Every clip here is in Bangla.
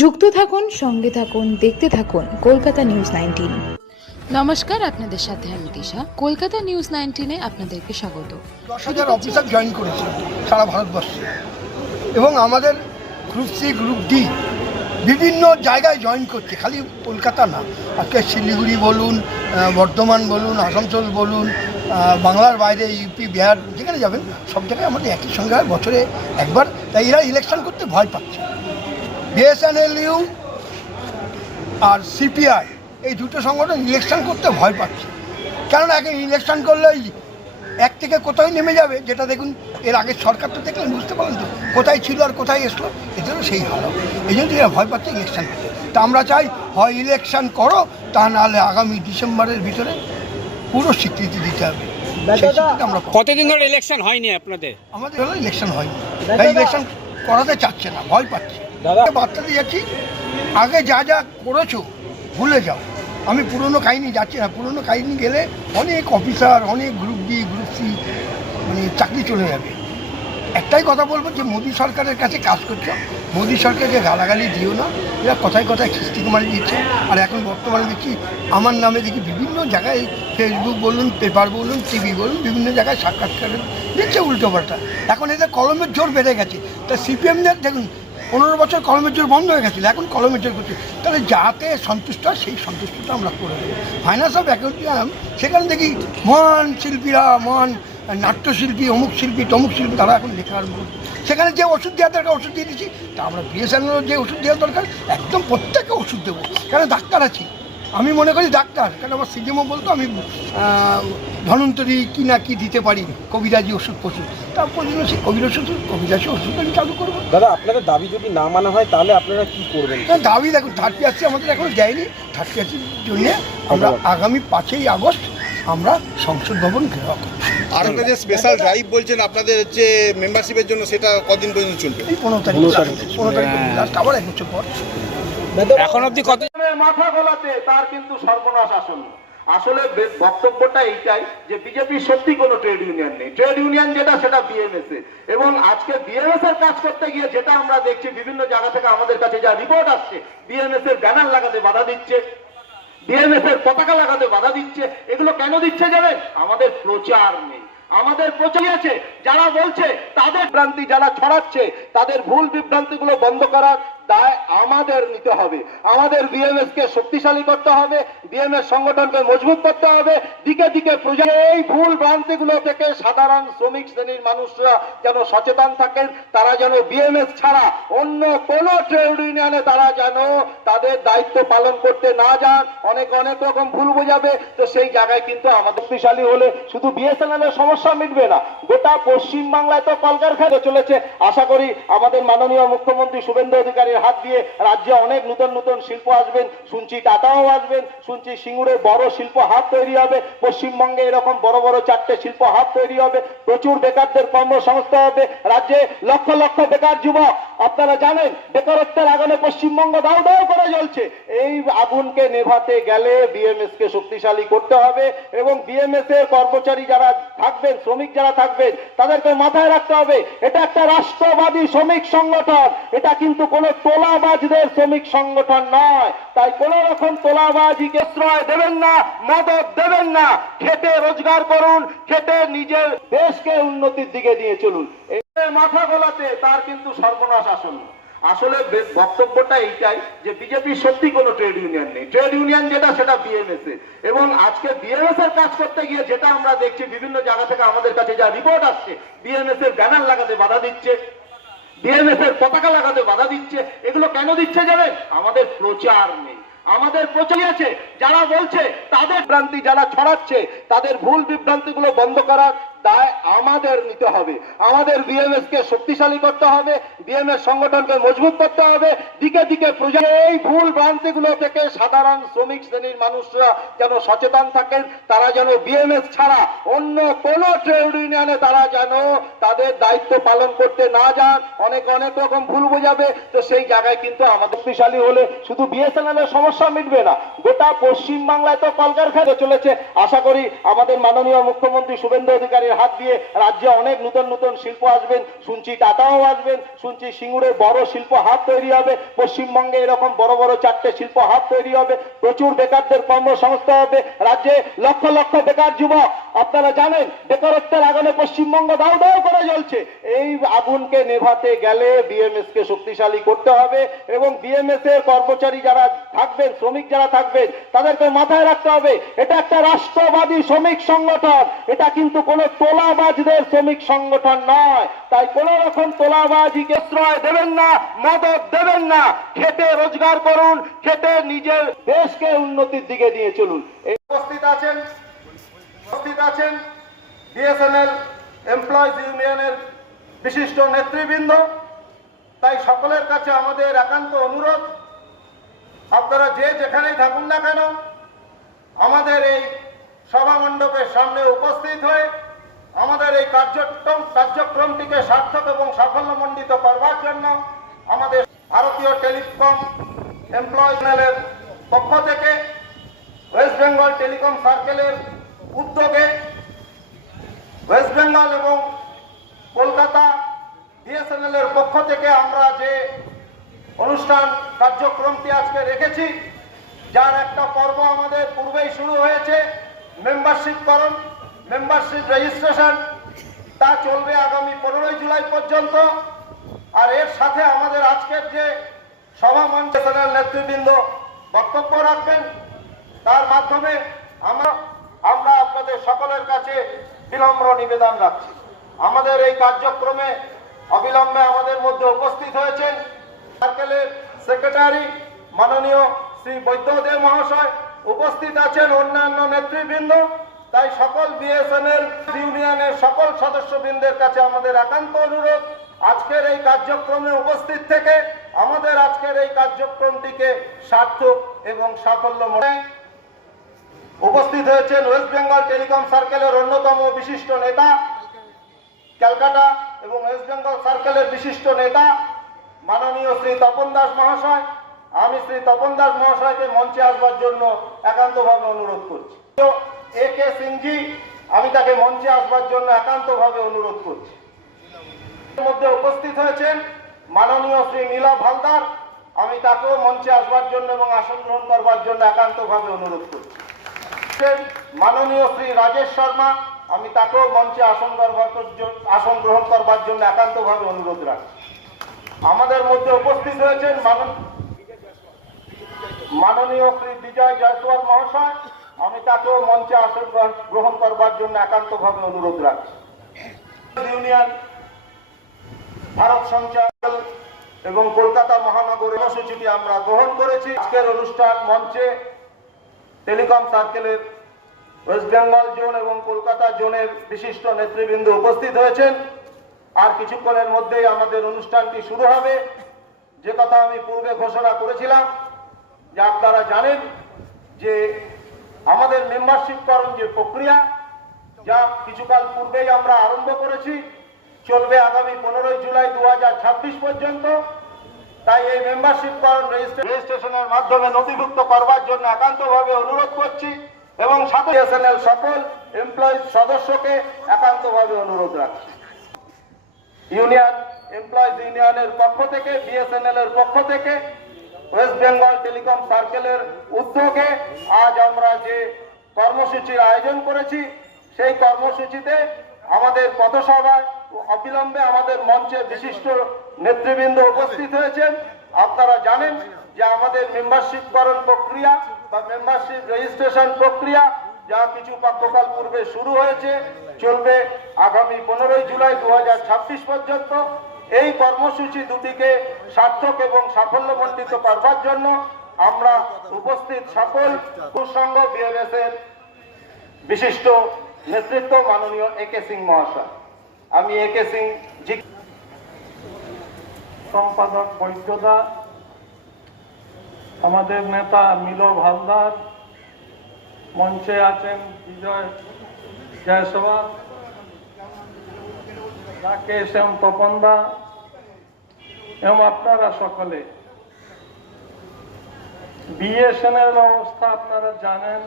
যুক্ত থাকুন, সঙ্গে থাকুন, দেখতে থাকুন কলকাতা নিউজ 19। নমস্কার, আপনাদের সাথে আমি দিশা। কলকাতা নিউজ 19-এ আপনাদেরকে স্বাগত। 10,000 অফিসার জয়েন করেছে সারা ভারতবর্ষে, এবং আমাদের গ্রুপ সি গ্রুপ ডি বিভিন্ন জায়গায় জয়েন করছে, খালি কলকাতা না। আজকে শিলিগুড়ি বলুন, বর্ধমান বলুন, আসানসোল বলুন, বাংলার বাইরে ইউপি, বিহার, যেখানে যাবেন সব জায়গায় আমাদের একই সঙ্গে হয় বছরে একবার। তাই এরা ইলেকশন করতে ভয় পাচ্ছে। বিএসএনএলইউ আর সিপিআই এই দুটো সংগঠন ইলেকশন করতে ভয় পাচ্ছে, কারণ আগে ইলেকশন করলেই এক থেকে কোথায় নেমে যাবে, যেটা দেখুন এর আগের সরকার তো দেখলেন, বুঝতে পারলেন তো কোথায় ছিল আর কোথায় এসলো, এটারও সেই হাল হবে। এই জন্য এরা ভয় পাচ্ছে ইলেকশন করতে। তা আমরা চাই হয় ইলেকশন করো, তা নাহলে আগামী ডিসেম্বরের ভিতরে পুরো স্বীকৃতি দিতে হবে। আমরা কতদিন ধরে ইলেকশন হয়নি আপনাদের? আমাদের হলো ইলেকশন হয়নি, তাই ইলেকশন করাতে চাচ্ছে না, ভয় পাচ্ছে। বার্তাতে যাচ্ছি, আগে যা যা করেছো ভুলে যাও। আমি পুরনো কাহিনি যাচ্ছি না, পুরনো কাহিনি গেলে অনেক অফিসার, অনেক গ্রুপ ডি গ্রুপ সি মানে চাকরি চলে যাবে। একটাই কথা বলবো যে মোদী সরকারের কাছে কাজ করছো, মোদী সরকারকে গালাগালি দিও না। এরা কথায় কথায় খিস্তিকুমারি দিচ্ছে। আর এখন বর্তমানে দেখছি আমার নামে দেখি বিভিন্ন জায়গায়, ফেসবুক বলুন, পেপার বলুন, টিভি বলুন, বিভিন্ন জায়গায় সাক্ষাৎকার দিচ্ছে উল্টোপাল্টা। এখন এদের কলমের জোর বেড়ে গেছে। তা সিপিএমদের দেখুন 15 বছর কলমের জোর বন্ধ হয়ে গেছিলো, এখন কলমের জোর করছে। তাহলে যাতে সন্তুষ্ট হয় সেই সন্তুষ্টটা আমরা করে দেবো। ফাইন্যান্স অফ অ্যাকাউন্টিং সেখানে দেখি মহান শিল্পীরা, মহান নাট্যশিল্পী, অমুক শিল্পী, তমুক শিল্পী, তারা এখন লেখা আরম্ভ করছে। সেখানে যে ওষুধ দেওয়া দরকার ওষুধ দিয়ে দিচ্ছি। তা আমরা বিএসএনএল যে ওষুধ দেওয়া দরকার একদম প্রত্যেককে ওষুধ দেবো, কারণ ডাক্তার আছি। আমি মনে করি ডাক্তার, কারণ আমার সিজিএমও বলতো আমি ধন্বন্তরী কি না কি দিতে পারি, কবিরাজি ওষুধ ফষুধ। তারপর জন্য সেই কবিরাজি ওষুধ আমি চালু করবো। দাদা, আপনাদের দাবি যদি না মানা হয় তাহলে আপনারা কি করবেন? দাবি দেখুন, 30 আমাদের এখনো দেয়নি। 30 জন্য আমরা আগামী 5ই আগস্ট আমরা সংসদ ভবন ঘেরাও করব। আর একটা যে স্পেশাল ড্রাইভ বলছেন আপনাদের যে মেম্বারশিপের জন্য, সেটা কদিন পর্যন্ত চলবে? এই 15 তারিখ লাস্ট, আবার 1 বছর পর। এখন অবধি কত মাথা গলাতে তার কিন্তু সর্বনাশ আসন্ন। আসলে বক্তব্যটা এইটাই যে বিজেপি সত্যি কোনো ট্রেড ইউনিয়ন নেই। ট্রেড ইউনিয়ন যেটা, সেটা বিএমএস এ। এবং আজকে বিএমএস এর কাজ করতে গিয়ে যেটা আমরা দেখছি, বিভিন্ন জায়গা থেকে আমাদের কাছে যা রিপোর্ট আসছে, বিএমএস এর ব্যানার লাগাতে বাধা দিচ্ছে, বিএমএস এর পতাকা লাগাতে বাধা দিচ্ছে। এগুলো কেন দিচ্ছে জানেন? আমাদের প্রচার নেই। আমাদের প্রচার আছে, যারা বলছে তাদের বিভ্রান্তি, যারা ছড়াচ্ছে তাদের ভুল বিভ্রান্তিগুলো বন্ধ করার দায় আমাদের নিতে হবে। আমাদের বিএমএস কে শক্তিশালী করতে হবে, বিএমএস সংগঠনকে মজবুত করতে হবে। দিকে দিকে প্রচার, এই ভুল ভ্রান্তিগুলো থেকে সাধারণ শ্রমিক শ্রেণীর মানুষরা যেন সচেতন থাকেন। তারা যেন বিএমএস ছাড়া অন্য কোন ট্রেড ইউনিয়নে তারা যেন তাদের দায়িত্ব পালন করতে না যান। অনেক রকম ভুল বোঝাবে। তো সেই জায়গায় কিন্তু আমাদের শক্তিশালী হলে শুধু বিএসএনএল এর সমস্যা মিটবে না, গোটা পশ্চিমবাংলায় তো কলকারখানা চলেছে। আশা করি আমাদের মাননীয় মুখ্যমন্ত্রী শুভেন্দু অধিকারীর হাত দিয়ে রাজ্যে অনেক নতুন শিল্প আসবেন। শুনছি টাটাও আসবেন, শুনছি সিঙ্গুরের বড় শিল্প হাব তৈরি হবে। পশ্চিমবঙ্গে এরকম বড় 4টে শিল্প হাব তৈরি হবে। প্রচুর বেকারদের কর্মসংস্থান হবে। রাজ্যে লক্ষ লক্ষ বেকার যুবক, আপনারা জানেন বেকারত্বের আগুনে পশ্চিমবঙ্গ দাউ দাউ করে জ্বলছে। এই আগুনকে নেভাতে গেলে বিএমএস কে শক্তিশালী করতে হবে, এবং বিএমএস এর কর্মচারী যারা থাকবেন, শ্রমিক যারা থাকবেন, তাদেরকে মাথায় রাখতে হবে এটা একটা রাষ্ট্রবাদী শ্রমিক সংগঠন। এটা কিন্তু কোনো তোলাবাজদের শ্রমিক সংগঠন নয়। তাই কোন রকম তোলাবাজিকে আশ্রয় দেবেন না, মদত দেবেন না। খেটে রোজগার করুন, খেটে নিজের দেশকে উন্নতির দিকে নিয়ে চলুন। মাথা গলাতে তার কিন্তু সর্বনাশ আসন্ন। আসলে বক্তব্যটা এইটাই যে বিজেপি সত্যি কোনো ট্রেড ইউনিয়ন নেই। ট্রেড ইউনিয়ন যেটা, সেটা বিএমএস এ। এবং আজকে বিএমএস এর কাজ করতে গিয়ে যেটা আমরা দেখছি, বিভিন্ন জায়গা থেকে আমাদের কাছে যা রিপোর্ট আসছে, বিএমএস এর ব্যানার লাগাতে বাধা দিচ্ছে, বিএমএস এর পতাকা লাগাতে বাধা দিচ্ছে। এগুলো কেন দিচ্ছে জানেন? আমাদের প্রচার নেই। আমাদের প্রচার আছে, যারা বলছে তাদের ভ্রান্তি, যারা ছড়াচ্ছে তাদের ভুল বিভ্রান্তিগুলো বন্ধ করার দায় আমাদের নিতে হবে। আমাদের বিএমএস কে শক্তিশালী করতে হবে, বিএমএস সংগঠনকে মজবুত করতে হবে। দিকে দিকে প্রচার, এই ভুল ভ্রান্তিগুলো থেকে সাধারণ শ্রমিক শ্রেণীর মানুষরা যেন সচেতন থাকেন। তারা যেন বিএমএস ছাড়া অন্য কোন ট্রেড ইউনিয়নে তারা যেন তাদের দায়িত্ব পালন করতে না যান। অনেক রকম ভুল বোঝাবে। তো সেই জায়গায় কিন্তু আমাদের শক্তিশালী হলে শুধু বিএসএনএল এর সমস্যা মিটবে না, গোটা পশ্চিমবাংলায় তো কলকারখানা চলেছে। আশা করি আমাদের মাননীয় মুখ্যমন্ত্রী শুভেন্দু অধিকারী সরকারের হাত দিয়ে রাজ্যে অনেক নতুন নতুন শিল্প আসবেন, শুনছি টাটাও আসবেন, শুনছি সিঙ্গুরে বড় শিল্প হাব তৈরি হবে, পশ্চিমবঙ্গে এরকম বড় বড় 4টে শিল্প হাব তৈরি হবে, প্রচুর বেকারদের কর্মসংস্থান হবে, রাজ্যে লক্ষ লক্ষ বেকার যুবক, আপনারা জানেন বেকারত্বের আগুনে পশ্চিমবঙ্গ দাউ দাউ করে জ্বলছে। এই আগুনকে নেভাতে গেলে বিএমএস কে শক্তিশালী করতে হবে এবং বিএমএস এর কর্মচারী যারা থাকবেন, শ্রমিক যারা থাকবেন, তাদেরকে মাথায় রাখতে হবে এটা একটা রাষ্ট্রবাদী শ্রমিক সংগঠন, এটা কিন্তু কোনো তোলাবাজদের শ্রমিক সংগঠন নয়। তাই কোন রকম তোলাবাজিকে আশ্রয় দেবেন না, মদত দেবেন না, খেটে রোজগার করুন, খেটে নিজের দেশকে উন্নতির দিকে নিয়ে চলুন। উপস্থিত আছেন বিএসএনএল এমপ্লয়িজ ইউনিয়নের বিশিষ্ট নেতৃবৃন্দ। তাই সকলের কাছে আমাদের একান্ত অনুরোধ, আপনারা যে যেখানেই থাকুন না কেন আমাদের এই সভা মণ্ডপের সামনে উপস্থিত হয়ে আমাদের এই কার্যক্রমটিকে সার্থক এবং সাফল্যমণ্ডিত করবার জন্য আমাদের ভারতীয় টেলিকম এমপ্লয়িজের পক্ষ থেকে ওয়েস্ট বেঙ্গল টেলিকম সার্কেলের উদ্যোগে ওয়েস্ট বেঙ্গল এবং কলকাতা বিএসএনএল এর পক্ষ থেকে আমরা যে অনুষ্ঠান কার্যক্রমটি আজকে রেখেছি, যার একটা পর্ব আমাদের পূর্বেই শুরু হয়েছে, মেম্বারশিপকরণ, মেম্বারশিপ রেজিস্ট্রেশন, তা চলবে আগামী 15 জুলাই পর্যন্ত। আর এর সাথে আমাদের আজকের যে সভা মঞ্চে নেতৃবৃন্দ বক্তব্য রাখবেন, তার মাধ্যমে আমরা আপনাদের সকলের কাছে বিনম্র নিবেদন রাখছি। আমাদের এই কার্যক্রমে অবিলম্বে আমাদের মধ্যে উপস্থিত হয়েছেন সার্কেলের সেক্রেটারি মাননীয় শ্রী বৈদ্যদেব মহাশয়, উপস্থিত আছেন অন্যান্য নেতৃবৃন্দ। তাই সকল বিএসএনএল ইউনিয়নের সকল সদস্যবৃন্দের কাছে আমাদের একান্ত অনুরোধ, আজকের এই কার্যক্রমে উপস্থিত থেকে আমাদের আজকের এই কার্যক্রমটিকে সার্থক এবং সাফল্যময়। উপস্থিত হয়েছেন ওয়েস্ট বেঙ্গল টেলিকম সার্কেলের অন্যতম বিশিষ্ট নেতা, ক্যালকাটা এবং ওয়েস্ট বেঙ্গল সার্কেলের বিশিষ্ট নেতা মাননীয় শ্রী তপন দাস মহাশয়। আমি শ্রী তপন দাস মহাশয়কে মঞ্চে আসবার জন্য একান্তভাবে অনুরোধ করছি। একে সিংজি, আমি তাকে মঞ্চে আসবার জন্য একান্তভাবে অনুরোধ করছি। এর মধ্যে উপস্থিত হয়েছেন মাননীয় শ্রী নীলা হালদার, আমি তাকেও মঞ্চে আসবার জন্য এবং আসন গ্রহণ করবার জন্য একান্তভাবে অনুরোধ করছি। মাননীয় শ্রী রাজেশ শর্মা, আমি তাকেও মঞ্চে আসন গ্রহণ করবার জন্য একান্তভাবে অনুরোধ রাখছি। আমাদের মধ্যে উপস্থিত হয়েছেন মাননীয় শ্রী বিজয় জয়সওয়াল মহাশয়, আমি তাকেও মঞ্চে আসন গ্রহণ করবার জন্য একান্তভাবে অনুরোধ রাখছি। ইউনিয়ন, ভারত সঞ্চার এবং কলকাতা মহানগর কর্মসূচিটি আমরা গ্রহণ করেছি। আজকের অনুষ্ঠান মঞ্চে টেলিকম সার্কেলের ওয়েস্ট বেঙ্গল জোন এবং কলকাতা জোনের বিশিষ্ট নেতৃবৃন্দ উপস্থিত হয়েছেন। আর কিছুক্ষণের মধ্যেই আমাদের অনুষ্ঠানটি শুরু হবে। যে কথা আমি পূর্বে ঘোষণা করেছিলাম, যে আপনারা জানেন যে আমাদের মেম্বারশিপকরণ যে প্রক্রিয়া, যা কিছুকাল পূর্বেই আমরা আরম্ভ করেছি, চলবে আগামী 15 জুলাই 2026 পর্যন্ত। তাই এই মেম্বারশিপকরণ রেজিস্ট্রেশনের মাধ্যমে নথিভুক্ত করবার জন্য একান্তভাবে অনুরোধ করছি এবং সাথে বিএসএনএল সকল এমপ্লয়িজ সদস্যকে একান্তভাবে অনুরোধ রাখছি। ইউনিয়ন, এমপ্লয়িজ ইউনিয়নের পক্ষ থেকে, বিএসএনএল এর পক্ষ থেকে, ওয়েস্ট বেঙ্গল টেলিকম সার্কেলের উদ্যোগে আজ আমরা যে কর্মসূচির আয়োজন করেছি, সেই কর্মসূচিতে আমাদের পথসভায় অবিলম্বে আমাদের মঞ্চে বিশিষ্ট নেতৃবৃন্দ উপস্থিত হয়েছেন। আপনারা জানেন যে আমাদের মেম্বারশিপকরণ প্রক্রিয়া বা মেম্বারশিপ রেজিস্ট্রেশন প্রক্রিয়া, যা কিছু পক্ষকাল পূর্বে শুরু হয়েছে, চলবে আগামী 15 জুলাই 2026 পর্যন্ত। এই কর্মসূচি দুটিকে সার্থক এবং সাফল্যমণ্ডিত করবার জন্য আমরা উপস্থিত সকল সংঘ বিএমএস এর বিশিষ্ট নেতৃত্ব মাননীয় একে সিং মহাশয়, আমি একে সিং জি, সম্পাদক বৈদ্যদা, আমাদের নেতা নীলভ হালদার, মঞ্চে আছেন বিজয় জয়সওয়াল, রাকেশ এবং তপনদা এবং আপনারা সকলে। বিএসএনএল অবস্থা আপনারা জানেন,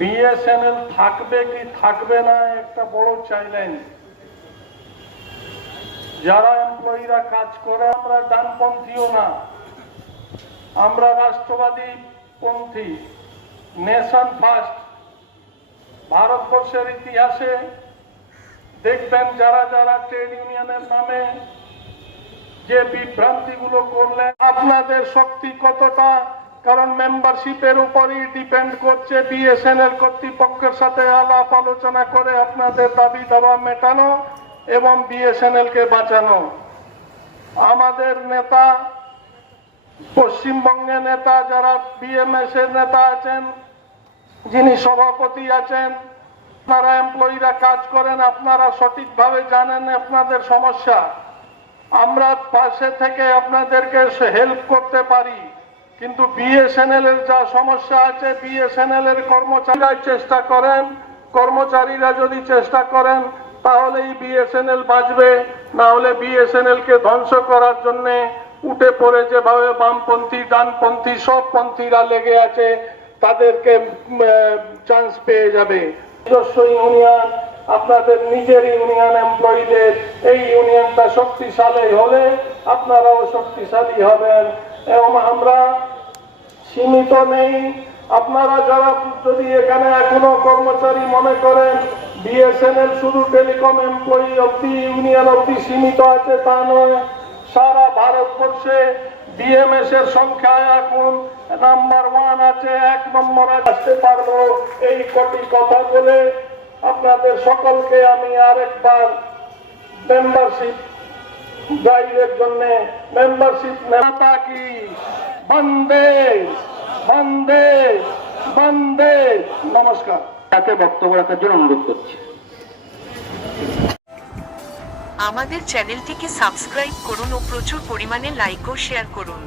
বিএসএনএল থাকবে কি থাকবে না একটা বড় চ্যালেঞ্জ। যারা এমপ্লয়িরা কাজ করে, আমরা ডানপন্থীও না, আমরা রাষ্ট্রবাদী পন্থী, নেশন ফার্স্ট। ভারতবর্ষের ইতিহাসে দেখবেন যারা যারা ট্রেড ইউনিয়নের নামে যে বিভ্রান্তিগুলো করলেন, আপনাদের শক্তি কতটা, কারণ মেম্বারশিপের উপরই ডিপেন্ড করছে বিএসএনএল কর্তৃপক্ষের সাথে আলাপ আলোচনা করে আপনাদের দাবি দাবা মেটানো এবং বিএসএনএল কে বাঁচানো। আমাদের নেতা, পশ্চিমবঙ্গের নেতা, যারা বিএমএস এর নেতা আছেন, যিনি সভাপতি আছেন, আপনারা এমপ্লয়িরা কাজ করেন, আপনারা সঠিকভাবে জানেন আপনাদের সমস্যা। আমরা পাশে থেকে আপনাদেরকে হেল্প করতে পারি, কিন্তু বিএসএনএল এর যা সমস্যা আছে, বিএসএনএল এর কর্মচারীরা চেষ্টা করেন, কর্মচারীরা যদি চেষ্টা করেন তাহলেই বিএসএনএল বাঁচবে, না হলে বিএসএনএল কে ধ্বংস করার জন্য উঠে পড়ে যেভাবে বামপন্থী ডানপন্থী সব পন্থীরা লেগে আছে, তাদেরকে চান্স পেয়ে যাবে। নিজস্ব ইউনিয়ন, আপনাদের নিজের ইউনিয়ন এমপ্লয়িদের, এই ইউনিয়নটা শক্তিশালী হলে আপনারাও শক্তিশালী হবেন। এবং আমরা সীমিত নেই, আপনারা যারা যদি এখানে এখনো কর্মচারী মনে করেন বিএসএনএল শুধু টেলিকম এমপ্লয়ি অব্দি, ইউনিয়ন অব্দি সীমিত আছে, তা নয়। সারা ভারতবর্ষে বিএমএস এর সংখ্যা এখন নাম্বার 1 আছে, 1 নম্বরে আসতে পারবো। এই কোটি কথা বলে আপনাদের সকলকে আমি আরেকবার মেম্বারশিপ ড্রাইভের জন্য, মেম্বারশিপ নেতা কি বন্দে বন্দে বন্দে। নমস্কার। তাকে বক্তব্য রাখার জন্য অনুরোধ করছি। আমাদের চ্যানেলটিকে সাবস্ক্রাইব করুন ও প্রচুর পরিমাণে লাইক ও শেয়ার করুন।